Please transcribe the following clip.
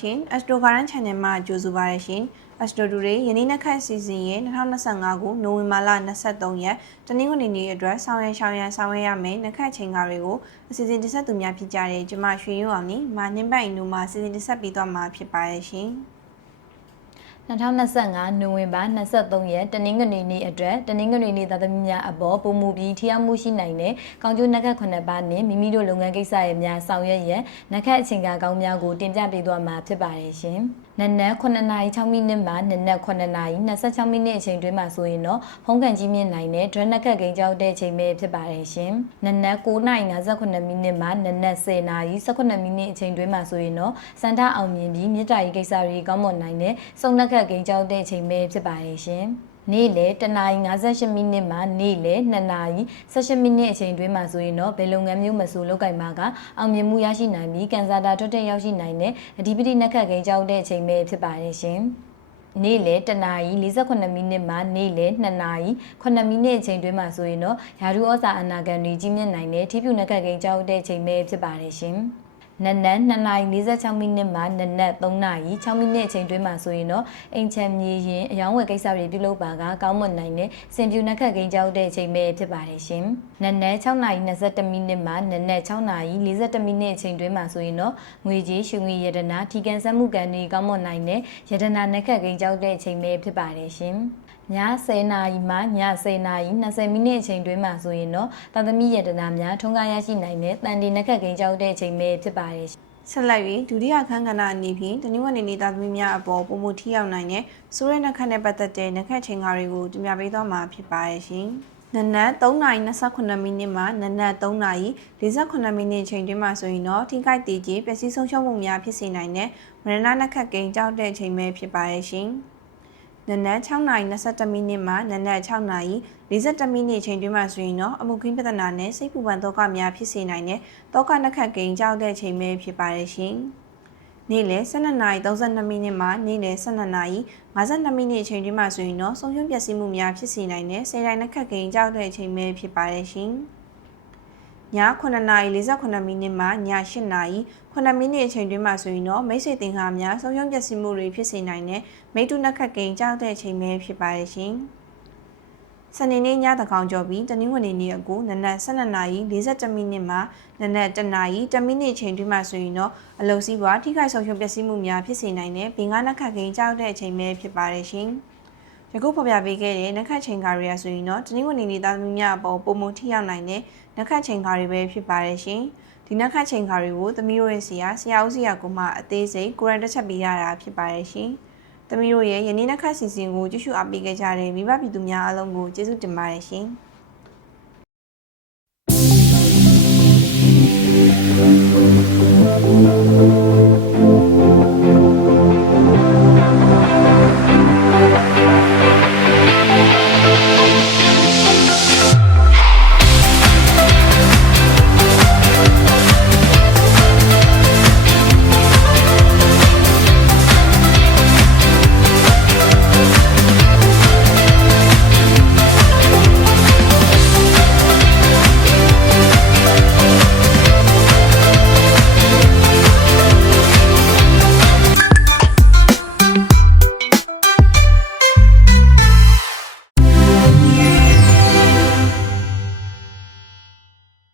ရှင် Astro Garden Channel မှာကြိုဆိုပါရရှင် Astro Today ယနေ့နက်ခတ်စီစဉ်ရဲ့2025ခုနိုဝင်ဘာလ23ရက်တနင်္ဂနွေနေ့အတွက်ဆောင်းရရှောင်းရန်ဆောင်းရရမယ်နက်ခတ်ချိန်ကားတွေကိုအစီအစဉ်တင်ဆက်သူများဖြစ်ကြတဲ့ကျမရွှေရုံအောင်နီမာနှင်းပိုင်တို့မှအစီအစဉ်တင်ဆက်ပေးသွားမှာဖြစ်ပါရရှင် 2025နိုဝင်ဘာ23ရက်တနင်္ဂနွေနေ့အတွက်တနင်္ဂနွေနေ့သားသမီးများအပေါ်ပုံမူပြီးထိရောက်မှုရှိနိုင်တဲ့ကောင်းကျိုးနက္ခတ်9ပါးနဲ့မိမိတို့လုပ်ငန်းကိစ္စရဲ့များဆောင်ရွက်ရန်နက္ခတ်အချိန်ကာကောင်းများကိုတင်ပြပေးသွားမှာဖြစ်ပါတယ်ရှင်။နနက်9:06မိနစ်မှနနက်9:26မိနစ်အချိန်တွင်းမှာဆိုရင်တော့ဖုန်းကန်ကြီးမြင့်နိုင်တဲ့ drone နက္ခတ်ကိန်းကြောက်တဲ့အချိန်ပဲဖြစ်ပါတယ်ရှင်။နနက်9:58မိနစ်မှနနက်10:18မိနစ်အချိန်တွင်းမှာဆိုရင်တော့စန္ဒအောင်မြင်ပြီးမြေတားရီကိစ္စတွေကောင်းမွန်နိုင်တဲ့စုံနက္ခတ်ကိန်းကြောက်တဲ့အချိန်ပဲဖြစ်ပါတယ်ရှင်။နေ့လေတနာရီ58မိနစ်မှနေ့လေ2နာရီ18မိနစ်အချိန်တွင်းမှာဆိုရင်တော့ဘယ်လုပ်ငန်းမျိုးမဆိုလုပ်ကင်မှာကအောင်မြင်မှုရရှိနိုင်ပြီးကန်ဆာတာထွက်တဲ့ရောက်ရှိနိုင်တဲ့အဓိပတိနက္ခတ်ကိန်းကြောက်တဲ့အချိန်ပဲဖြစ်ပါတယ်ရှင်။နေ့လေတနာရီ48မိနစ်မှနေ့လေ2နာရီ9မိနစ်အချိန်တွင်းမှာဆိုရင်တော့ယာရုဩဇာအနာဂံတွေကြီးမြင့်နိုင်တဲ့ထိဖြူနက္ခတ်ကိန်းကြောက်တဲ့အချိန်ပဲဖြစ်ပါတယ်ရှင်။ နနက်2:46မိနစ်မှနနက်3:06မိနစ်အချိန်တွင်းမှာဆိုရင်တော့အိမ်ချမ်းမြေရင်အယောင်းဝယ်ကိစ္စတွေပြုလုပ်ပါကကောင်းမွန်နိုင်တဲ့စင်ပြူနှက်ခတ်ကိန်းကြောက်တဲ့အချိန်ပဲဖြစ်ပါတယ်ရှင်။နနက်6:22မိနစ်မှနနက်6:42မိနစ်အချိန်တွင်းမှာဆိုရင်တော့ငွေကြေးရွှေငွေရတနာထီကန်ဆက်မှုကန်တွေကောင်းမွန်နိုင်တဲ့ရတနာနှက်ခတ်ကိန်းကြောက်တဲ့အချိန်ပဲဖြစ်ပါတယ်ရှင်။ ည10:00နာရီမှည10:00နာရီ20မိနစ်အချိန်တွင်းမှာဆိုရင်တော့တာသမီရတနာများထုံးကားရရှိနိုင်တဲ့တန်တီနှက်ခတ်ကိန်းကြောက်တဲ့အချိန်ပဲဖြစ်ပါတယ်ရှင်ဆက်လက်၍ဒုတိယခန်းကဏ္ဍအနေဖြင့်တနင်္ဂနွေနေ့သားသမီးများအပေါ်ပုံမှုထိရောက်နိုင်တဲ့ဆိုရဲနက်ခတ်နဲ့ပတ်သက်တဲ့နက်ခတ်ချိန်ကားတွေကိုတင်ပြပေးသွားမှာဖြစ်ပါရဲ့ရှင်။နနက်3:28မိနစ်မှနနက်3:48မိနစ်ချိန်တွင်းမှာဆိုရင်တော့ထိခိုက်တည်ကြည်ပျက်စီးဆုံးရှုံးမှုများဖြစ်စေနိုင်တဲ့မရဏနက်ခတ်ကိန်းကြောက်တဲ့ချိန်ပဲဖြစ်ပါရဲ့ရှင်။ နနက်6:22မိနစ်မှနနက်6:42မိနစ်ချိန်တွင်းမှာဆိုရင်တော့အမှုခင်းပြဿနာနဲ့စိတ်ပူပန်သောကများဖြစ်စေနိုင်တဲ့သောကနက်ခတ်ကိန်းကြောက်တဲ့ချိန်ပဲဖြစ်ပါရဲ့ရှင်။နေ့လယ်12:32မိနစ်မှနေ့လယ်12:52မိနစ်အချိန်တွင်းမှာဆိုရင်တော့ဆုံးရှုံးပျက်စီးမှုများဖြစ်စေနိုင်တဲ့ဆယ်တိုင်းနက်ခတ်ကိန်းကြောက်တဲ့အချိန်ပဲဖြစ်ပါရဲ့ရှင်။ည 9:48မိနစ်မှည8:09မိနစ်အချိန်တွင်းမှာဆိုရင်တော့မိတ်ဆွေတင်ဟာများဆုံးရှုံးပျက်စီးမှုတွေဖြစ်စေနိုင်တဲ့မိတုနက်ခတ်ကိန်းကြောက်တဲ့အချိန်ပဲဖြစ်ပါရဲ့ရှင်။စနေနေ့ညတကောင်ကျော်ပြီးတနင်္ဂနွေနေ့အကူနနက်12:41မိနစ်မှနနက်1:10မိနစ်အချိန်တွင်းမှာဆိုရင်တော့အလုံစည်းပွားထိခိုက်ဆုံးရှုံးပျက်စီးမှုများဖြစ်စေနိုင်တဲ့ဘင်္ဂနက်ခတ်ကိန်းကြောက်တဲ့အချိန်ပဲဖြစ်ပါရဲ့ရှင်။ ယခုဖော်ပြပေးခဲ့တဲ့နခတ်ချိန်ကာရီယာဆိုရင်တော့တနင်္ဂနွေနေ့သားသမီးများအပေါ်ပုံမထိရောက်နိုင်တဲ့နခတ်ချိန်ကာရီပဲဖြစ်ပါတယ်ရှင်။ဒီနခတ်ချိန်ကာရီကိုသမီးတို့ရဲ့ဆရာဆရာဦးဆရာကမှအသေးစိတ်ကိုရန်တက်ချက်ပေးရတာဖြစ်ပါတယ်ရှင်။သမီးတို့ရဲ့ယနေ့နခတ်စီစဉ်ကိုကြည့်ရှုအားပေးခဲ့ကြတဲ့မိဘပြည်သူများအားလုံးကိုကျေးဇူးတင်ပါတယ်ရှင်။